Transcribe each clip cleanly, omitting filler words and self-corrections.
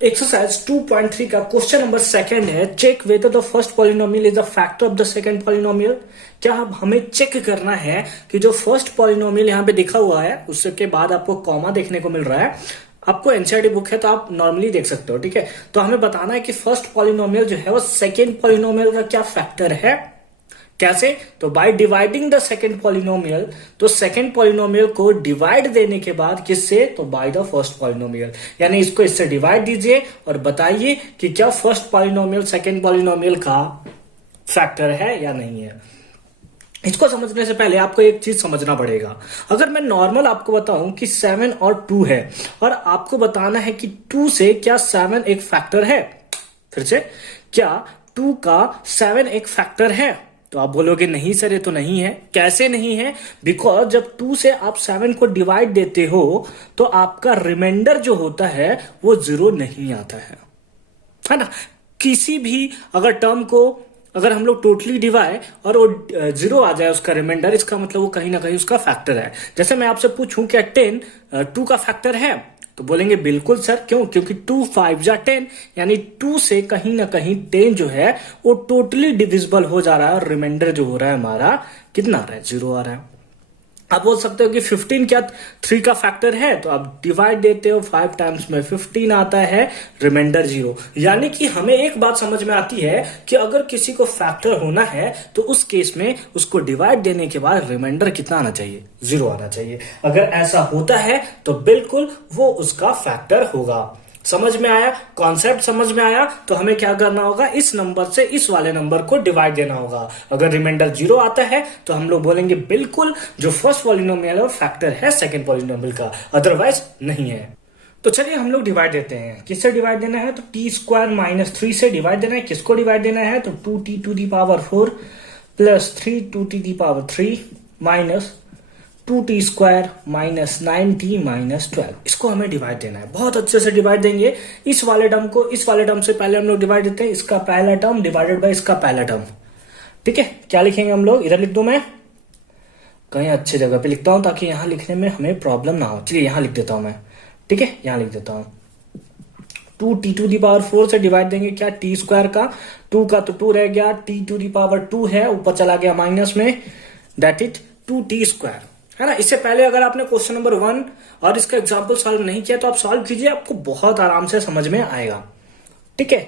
Exercise 2.3 का question number second है, check whether the first polynomial is the factor of the second polynomial. क्या हमें check करना है कि जो फर्स्ट पॉलिनोमियल यहाँ पे दिखा हुआ है उसके बाद आपको कॉमा देखने को मिल रहा है। आपको एनसीईआरटी बुक है तो आप नॉर्मली देख सकते हो, ठीक है। तो हमें बताना है कि फर्स्ट पॉलिनोमियल जो है वो सेकेंड पॉलिनोमियल का क्या फैक्टर है। कैसे? तो by dividing the second polynomial. तो सेकंड पॉलिनोमियल को डिवाइड देने के बाद किससे? तो बाय द फर्स्ट पॉलिनोमियल, यानी इसको इससे डिवाइड दीजिए और बताइए कि क्या फर्स्ट पॉलिनोमियल सेकंड पॉलिनोमियल का फैक्टर है या नहीं है। इसको समझने से पहले आपको एक चीज समझना पड़ेगा। अगर मैं नॉर्मल आपको बताऊं कि 7 और 2 है और आपको बताना है कि 2 से क्या 7 एक फैक्टर है, फिर से क्या 2 का 7 एक फैक्टर है? तो आप बोलोगे नहीं सर ये तो नहीं है। कैसे नहीं है? बिकॉज जब 2 से आप 7 को डिवाइड देते हो तो आपका रिमाइंडर जो होता है वो 0 नहीं आता है ना। किसी भी अगर टर्म को अगर हम लोग टोटली डिवाइड और वो 0 आ जाए उसका रिमाइंडर, इसका मतलब वो कहीं ना कहीं उसका फैक्टर है। जैसे मैं आपसे पूछूं क्या 10 2 का फैक्टर है, तो बोलेंगे बिल्कुल सर। क्यों? क्योंकि 2 5 जा 10, यानी 2 से कहीं ना कहीं 10 जो है वो टोटली डिविजिबल हो जा रहा है और रिमाइंडर जो हो रहा है हमारा कितना आ रहा है? 0 आ रहा है। आप बोल सकते हो कि 15 क्या 3 का फैक्टर है? तो आप डिवाइड देते हो 5 टाइम्स में 15 आता है, रिमाइंडर 0। यानी कि हमें एक बात समझ में आती है कि अगर किसी को फैक्टर होना है तो उस केस में उसको डिवाइड देने के बाद रिमाइंडर कितना आना चाहिए? 0 आना चाहिए। अगर ऐसा होता है तो बिल्कुल वो उसका फैक्टर होगा। समझ में आया? कॉन्सेप्ट समझ में आया? तो हमें क्या करना होगा? इस नंबर से इस वाले नंबर को डिवाइड देना होगा। अगर रिमाइंडर 0 आता है तो हम लोग बोलेंगे बिल्कुल जो फर्स्ट पॉलिनोमियल है फैक्टर है सेकंड पॉलिनोमियल का, अदरवाइज नहीं है। तो चलिए हम लोग डिवाइड देते हैं। किससे डिवाइड देना है? तो t² - 3 से डिवाइड देना है। किसको डिवाइड देना है? तो 2t⁴ plus 3 minus 2t² - 9t - 12, इसको हमें डिवाइड देना है। बहुत अच्छे से डिवाइड देंगे। इस वाले टर्म को इस वाले टर्म से पहले हम लोग डिवाइड देते हैं। इसका पहला टर्म डिवाइडेड बाय इसका पहला टर्म, ठीक है। क्या लिखेंगे हम लोग? इधर लिख दूं मैं, कहीं अच्छी जगह पे लिखता हूं ताकि यहां लिखने में हमें प्रॉब्लम ना हो। चलिए यहां लिख देता हूं मैं, ठीक है। यहां लिख देता हूं 2t⁴ से डिवाइड देंगे क्या? t² का 2 का तो 2 रह गया, t⁴ है, ऊपर चला गया माइनस में, दैट इज 2t², है ना। इससे पहले अगर आपने क्वेश्चन नंबर 1 और इसका एग्जाम्पल सॉल्व नहीं किया तो आप सॉल्व कीजिए, आपको बहुत आराम से समझ में आएगा, ठीक है।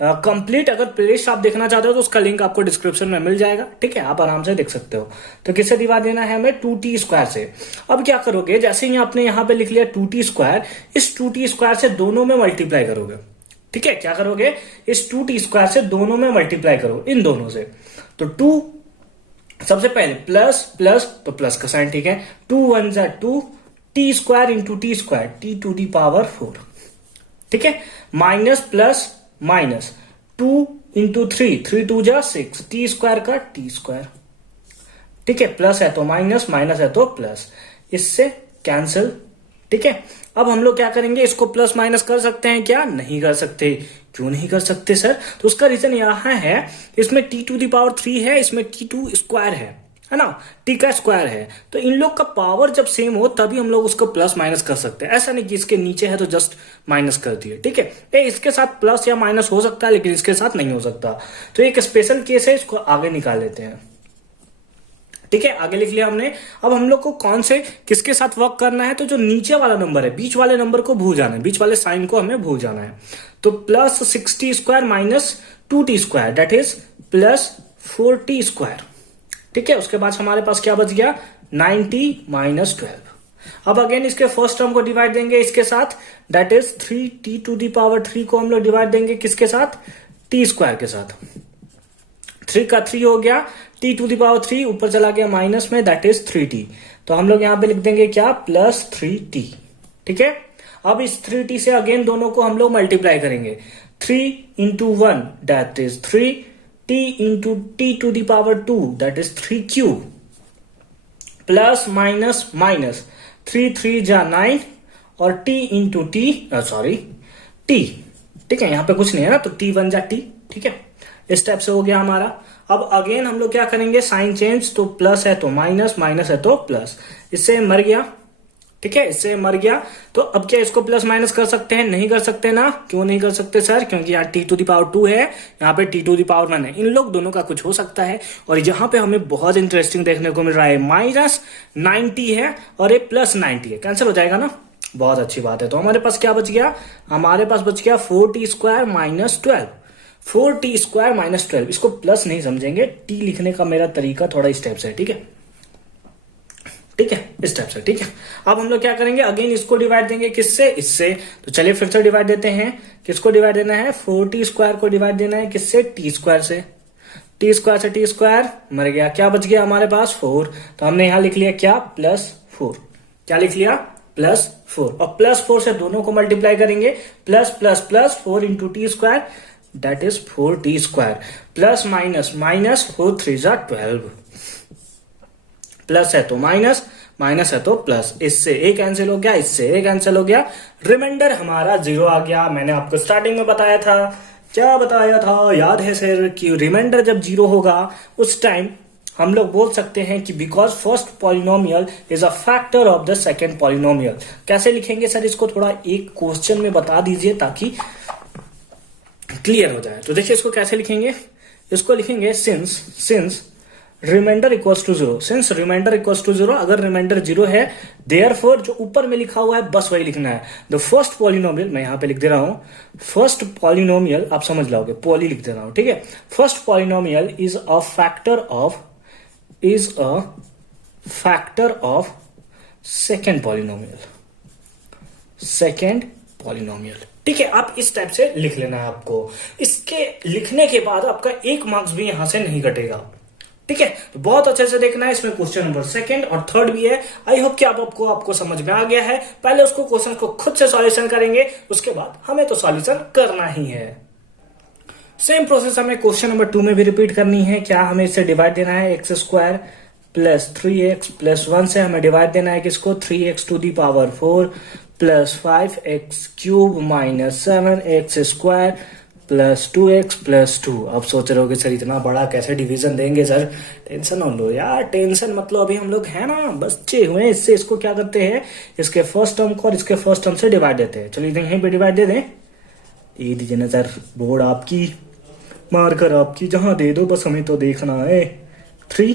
कंप्लीट अगर प्लेलिस्ट आप देखना चाहते हो तो उसका लिंक आपको डिस्क्रिप्शन में मिल जाएगा, ठीक है। आप आराम से देख सकते हो। तो किससे डिवाइड देना है हमें? 2t² से। अब क्या करोगे? जैसे ही आपने यहां पे लिख लिया 2t², इस 2t² से दोनों में मल्टीप्लाई करोगे, ठीक है। क्या करोगे? इस 2t² से दोनों में मल्टीप्लाई करो, इन दोनों से। तो 2 सबसे पहले प्लस प्लस तो प्लस का साइन, ठीक है। 2 1 जा 2, t² इंटू t², ठीक है। माइनस प्लस माइनस 2 इंटू 3 2 जा 6, t² का t², ठीक है। प्लस है तो माइनस, माइनस है तो प्लस, इससे कैंसिल, ठीक है। अब हम लोग क्या करेंगे? इसको प्लस माइनस कर सकते हैं क्या? नहीं कर सकते। क्यों नहीं कर सकते सर? तो उसका रीजन यहां है, इसमें t⁴ है, इसमें t² है ना, t का स्क्वायर है। तो इन लोग का पावर जब सेम हो तभी हम लोग उसको प्लस माइनस कर सकते हैं। ऐसा नहीं कि इसके नीचे है तो जस्ट माइनस कर दिए, ठीक है। इसके साथ प्लस या माइनस हो सकता है लेकिन इसके साथ नहीं हो सकता। तो एक स्पेशल केस है, इसको आगे निकाल लेते हैं, ठीक है। आगे लिख लिया हमने। अब हम लोग को कौन से किसके साथ वर्क करना है? तो जो नीचे वाला नंबर है, बीच वाले नंबर को भूल जाना है, बीच वाले साइन को हमें भूल जाना है। तो plus 6t² minus 2t², that is plus 4t², ठीक है। उसके बाद हमारे पास क्या बच गया? 9t - 12। अब अगेन इसके फर्स्ट टर्म को डिवाइड देंगे इसके साथ, दैट इज 3t⁴ को हम लोग डिवाइड देंगे किसके साथ? t² के साथ। 3 का 3 हो गया, t⁴ ऊपर चला गया माइनस में, दैट इज 3t। तो हम लोग यहां पे लिख देंगे क्या? प्लस 3t, ठीक है। अब इस 3t से अगेन दोनों को हम लोग मल्टीप्लाई करेंगे। 3 into 1 that is 3, t into t⁴ that is 3q, plus minus minus 3 3 जा 9 और t इंटू t, ठीक है। यहां पे कुछ नहीं है ना, तो t 1 जा t, ठीक है। इस टाइप से हो गया हमारा। अब अगेन हम लोग क्या करेंगे? साइन चेंज, तो प्लस है तो माइनस, माइनस है तो प्लस, इससे मर गया, ठीक है, इससे मर गया। तो अब क्या इसको प्लस माइनस कर सकते हैं? नहीं कर सकते ना। क्यों नहीं कर सकते सर? क्योंकि यहाँ t⁻2 है, यहाँ पे t⁻1 है, इन लोग दोनों का कुछ हो सकता है। और यहाँ पे हमें बहुत इंटरेस्टिंग देखने को मिल रहा है, -90 है और ये +90 है, कैंसिल हो जाएगा ना। बहुत अच्छी बात है। तो हमारे पास क्या बच गया? हमारे पास बच गया 4t² - 12। 4t² - 12, इसको प्लस नहीं समझेंगे, t लिखने का मेरा तरीका थोड़ा इस टाइप से है, ठीक है, ठीक है, इस टाइप से, ठीक है। अब हम लोग क्या करेंगे, अगेन इसको डिवाइड देंगे किससे? इससे। तो चलिए फिर से डिवाइड देते हैं। किसको डिवाइड देना है? 4t² को डिवाइड देना है किससे? t² से। t² से t² मर गया, क्या बच गया हमारे पास? 4। तो हमने यहां लिख लिया क्या? +4। क्या लिख लिया? +4। और +4 से दोनों को मल्टीप्लाई करेंगे, plus plus plus 4 × t², that is 4t², plus minus minus 4 3 12, plus है तो माइनस, माइनस है तो प्लस, इससे ए कैंसिल हो गया, इससे ए कैंसिल हो गया, रिमाइंडर हमारा 0 आ गया। मैंने आपको स्टार्टिंग में बताया था, क्या बताया था याद है सर? कि रिमाइंडर जब 0 होगा उस टाइम हम लोग बोल सकते हैं कि because first polynomial is a factor of the second polynomial. कैसे लिखेंगे सर इसको? थोड़ा एक क्वेश्चन में बता दीजिए ताकि क्लियर हो जाए। तो देखिए इसको कैसे लिखेंगे, इसको लिखेंगे since remainder equals to 0, since remainder equals to 0, अगर रिमाइंडर 0 है देयरफॉर जो ऊपर में लिखा हुआ है बस वही लिखना है। द फर्स्ट पॉलिनोमियल, मैं यहां पे लिख दे रहा हूं फर्स्ट पॉलिनोमियल, आप समझ लोगे, पॉली लिख दे रहा हूं, ठीक है। First polynomial is a factor of second polynomial, ठीक है। आप इस टाइप से लिख लेना है आपको। इसके लिखने के बाद आपका 1 मार्क्स भी यहां से नहीं घटेगा, ठीक है। तो बहुत अच्छे से देखना है, इसमें क्वेश्चन नंबर 2 और 3 भी है। आई होप कि आपको समझ में आ गया है। पहले उसको क्वेश्चन को खुद से सॉल्यूशन करेंगे, उसके बाद हमें तो सॉल्यूशन करना ही है। सेम प्रोसेस हमें क्वेश्चन नंबर 2 में भी रिपीट करनी है। क्या हमें इसे डिवाइड देना है? x² + 3x + 1 से हमें डिवाइड देना है किसको? 3x⁴ + 5x³ - 7x² + 2x + 2। अब सोच रहे हो कि सर इतना बड़ा कैसे डिवीजन देंगे सर? टेंशन न लो यार, टेंशन मतलब अभी हम लोग है ना बच्चे हुए, इससे इसको क्या करते हैं, इसके फर्स्ट टर्म को और इसके फर्स्ट टर्म से डिवाइड देते हैं। चलिए यहीं पे डिवाइड दे दें, ये दीजिए ना सर, बोर्ड आपकी, मार्कर आपकी, जहां दे दो बस हमें तो देखना है। 3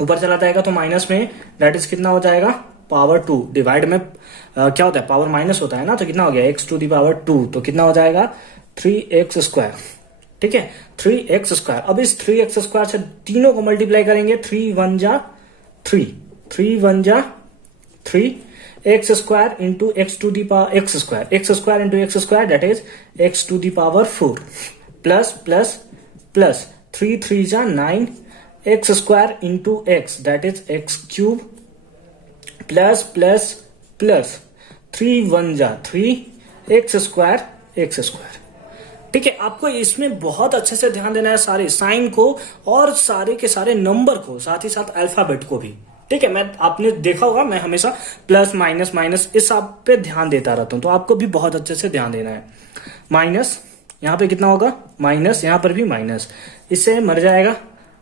ऊपर चला जाएगा तो माइनस में, दैट इज कितना हो जाएगा? पावर 2। डिवाइड में क्या होता है? पावर माइनस होता है ना, तो कितना हो गया? x⁻², तो कितना हो जाएगा? 3x², ठीक है, 3x²। अब इस 3x² से तीनों को मल्टीप्लाई करेंगे, 3 × 1 = 3, 3 × 1 = 3, x² × x² × x², that is x⁴ plus plus plus 3 × 3 = 9, x² × x, that is x³ plus plus plus 3 × 1 = 3, x², ठीक है। आपको इसमें बहुत अच्छे से ध्यान देना है, सारे साइन को और सारे के सारे नंबर को, साथ ही साथ अल्फाबेट को भी, ठीक है। मैं आपने देखा होगा मैं हमेशा प्लस माइनस माइनस इस सब पे ध्यान देता रहता हूं, तो आपको भी बहुत अच्छे से ध्यान देना है। माइनस यहाँ पे कितना होगा? माइनस, यहाँ पर भी माइनस, इससे मर जाएगा।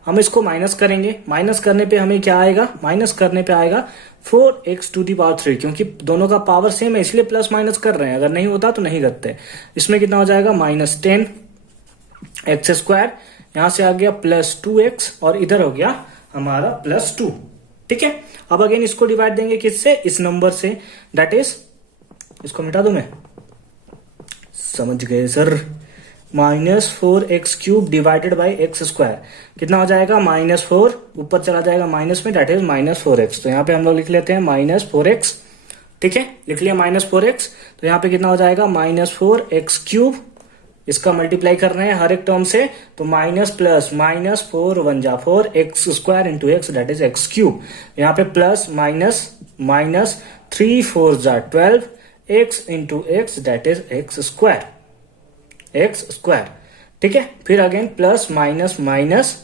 हम इसको माइनस करेंगे, माइनस करने पे हमें क्या आएगा? माइनस करने पे आएगा 4x⁴, क्योंकि दोनों का पावर सेम है इसलिए प्लस माइनस कर रहे हैं, अगर नहीं होता तो नहीं करते। इसमें कितना हो जाएगा? -10 x², यहां से आ गया +2x और इधर हो गया हमारा +2, ठीक है। अब अगेन इसको डिवाइड देंगे किससे? इस नंबर से, दैट इज, इसको मिटा दूं मैं, समझ गए sir, -4x³ divided by x², कितना हो जाएगा? -4, ऊपर चला जाएगा माइनस में, दैट इज -4x। तो यहाँ पे हम लोग लिख लेते हैं -4x, ठीक है, लिख लिया -4x। तो यहाँ पे कितना हो जाएगा? -4x³, इसका मल्टीप्लाई कर रहे हैं हर एक टर्म से, तो minus plus minus 4 × 1 = 4, x² × x, that is x³। यहाँ पे plus minus minus 3 × 4 = 12, x × x, that is x², ठीक है। फिर again plus minus minus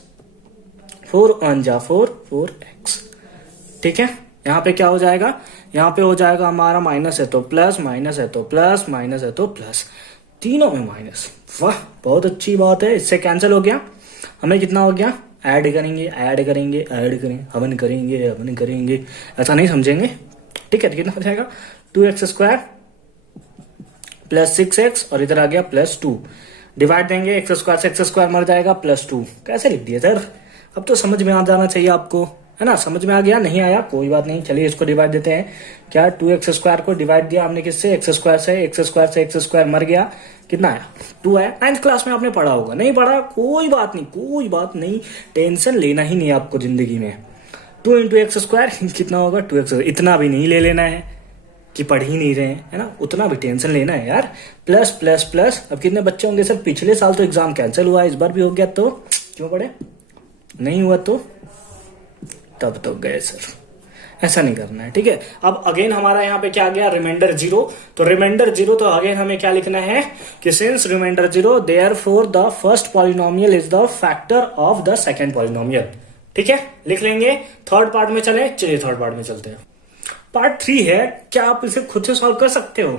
4 × 1 = 4, 4x, ठीक है। यहाँ पे क्या हो जाएगा? यहाँ पे हो जाएगा हमारा माइनस है तो प्लस, माइनस है तो प्लस, माइनस है तो प्लस, तीनों में माइनस। वाह, बहुत अच्छी बात है। इससे कैंसिल हो गया, हमें कितना हो गया? ऐड करेंगे, हवन करेंगे, ऐसा नहीं समझेंगे, ठीक है, कितना हो जाएगा 2x² प्लस 6x और इधर आ गया +2। डिवाइड देंगे x² से x² मर जाएगा +2। कैसे लिख दिया सर? अब तो समझ में आ जाना चाहिए आपको, है ना? समझ में आ गया? नहीं आया कोई बात नहीं, चलिए इसको डिवाइड देते हैं। क्या 2x² को डिवाइड दिया हमने किससे? x² से। x² मर गया, कितना आया? 2 आया। 9th क्लास में आपने पढ़ा होगा, नहीं पढ़ा कोई बात नहीं, कोई बात नहीं, टेंशन लेना ही नहीं आपको जिंदगी में। 2 × x² कितना होगा? 2x। इतना भी नहीं ले लेना है कि पढ़ ही नहीं रहे हैं, है ना? उतना भी टेंशन लेना है यार। प्लस प्लस प्लस, अब कितने बच्चे होंगे सर? पिछले साल तो एग्जाम कैंसिल हुआ, इस बार भी हो गया तो क्यों पढ़े? नहीं हुआ तो तब तो गए सर, ऐसा नहीं करना है, ठीक है? अब अगेन हमारा यहाँ पे क्या आ गया? रिमाइंडर 0। तो रिमाइंडर 0, तो अगेन हमें क्या लिखना है कि since reminder 0 therefore the first polynomial is the factor of the second polynomial. ठीक है, लिख लेंगे। थर्ड पार्ट में चले, चलिए थर्ड पार्ट में चलते हैं। पार्ट 3 है, क्या आप इसे खुद से सॉल्व कर सकते हो?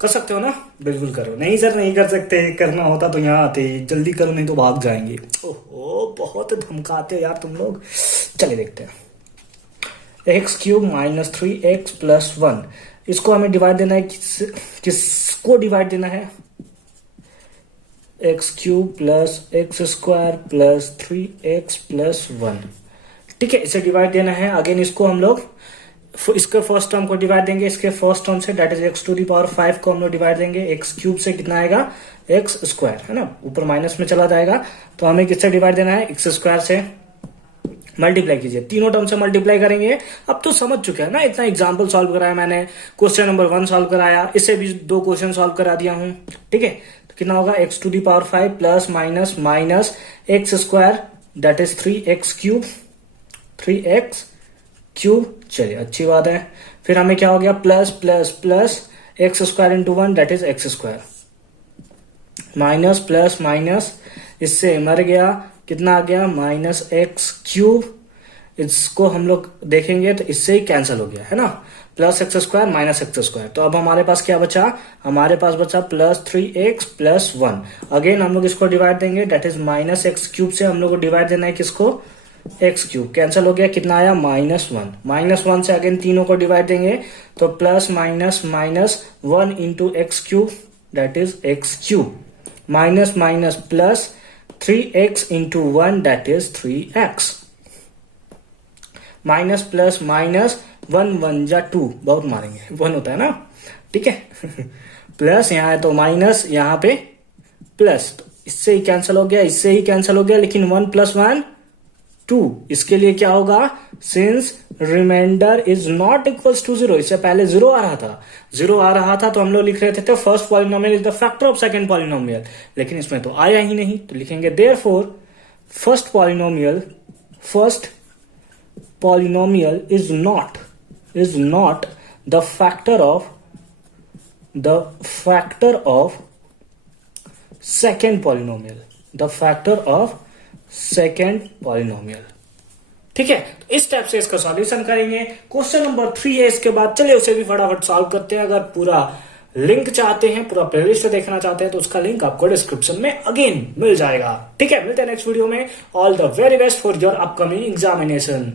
कर सकते हो ना? बिल्कुल करो। नहीं सर नहीं कर सकते, करना होता तो यहाँ आते, जल्दी करो नहीं तो भाग जाएंगे। ओहो बहुत धमकाते हो यार तुम लोग। चलिए देखते हैं। x³ - 3x + 1, इसको हमें डिवाइड देना है, किसको डिवाइड देना है? x³ + x² + 3x + 1, ठीक है, इसे डिवाइड देना है। अगेन इसको हम लोग इसके फर्स्ट टर्म को डिवाइड देंगे इसके फर्स्ट टर्म से, दैट इज x⁵ को हम लोग डिवाइड देंगे x³ से, कितना आएगा? x², है ना? ऊपर माइनस में चला जाएगा, तो हमें किससे डिवाइड देना है? x² से। मल्टीप्लाई कीजिए, तीनों टर्म से मल्टीप्लाई करेंगे। अब तो समझ चुके हैं ना, इतना एग्जाम्पल सॉल्व कराया मैंने, क्वेश्चन नंबर 1 सॉल्व कराया, इससे भी 2 क्वेश्चन सॉल्व करा दिया हूं, ठीक है? तो कितना होगा? x⁵ plus minus minus x², that is 3x³, 3x³ चलिए अच्छी बात है। फिर हमें क्या हो गया? Plus plus plus x² × 1, that is x², minus plus minus, इससे मर गया, कितना आ गया? -x³। इसको हम लोग देखेंगे तो इससे ही कैंसिल हो गया, है ना? प्लस x² माइनस x², तो अब हमारे पास क्या बचा? हमारे पास बचा प्लस 3x + 1। अगेन हम लोग इसको डिवाइड देंगे, दैट इज -x³ से हम लोग को डिवाइड देना है किसको? x³, कैंसिल हो गया, कितना आया? -1। -1 से अगेन तीनों को डिवाइड देंगे, तो plus minus minus 1 × x³, that is x³, minus minus plus 3x × 1, that is 3x, minus plus minus 1 1 जा 2, बहुत मारेंगे, 1 होता है ना, ठीक है? प्लस यहाँ है तो माइनस, यहाँ पे प्लस, तो इससे ही कैंसिल हो गया, इससे ही कैंसिल हो गया, लेकिन 1 + 1 2, इसके लिए क्या होगा? Since remainder is not equals to 0, इससे पहले 0 आ रहा था, 0 आ रहा था तो हम लोग लिख रहे थे first polynomial is the factor of second polynomial, लेकिन इसमें तो आया ही नहीं, तो लिखेंगे therefore first polynomial is not the factor of second polynomial, the factor of second polynomial, ठीक है? तो इस टाइप से इसका सॉल्यूशन करेंगे। क्वेश्चन नंबर 3 है इसके बाद, चलिए उसे भी फटाफट सॉल्व करते हैं। अगर पूरा लिंक चाहते हैं, पूरा प्लेलिस्ट देखना चाहते हैं, तो उसका लिंक आपको डिस्क्रिप्शन में अगेन मिल जाएगा, ठीक है? मिलते हैं नेक्स्ट वीडियो में। All the very best for your upcoming examination.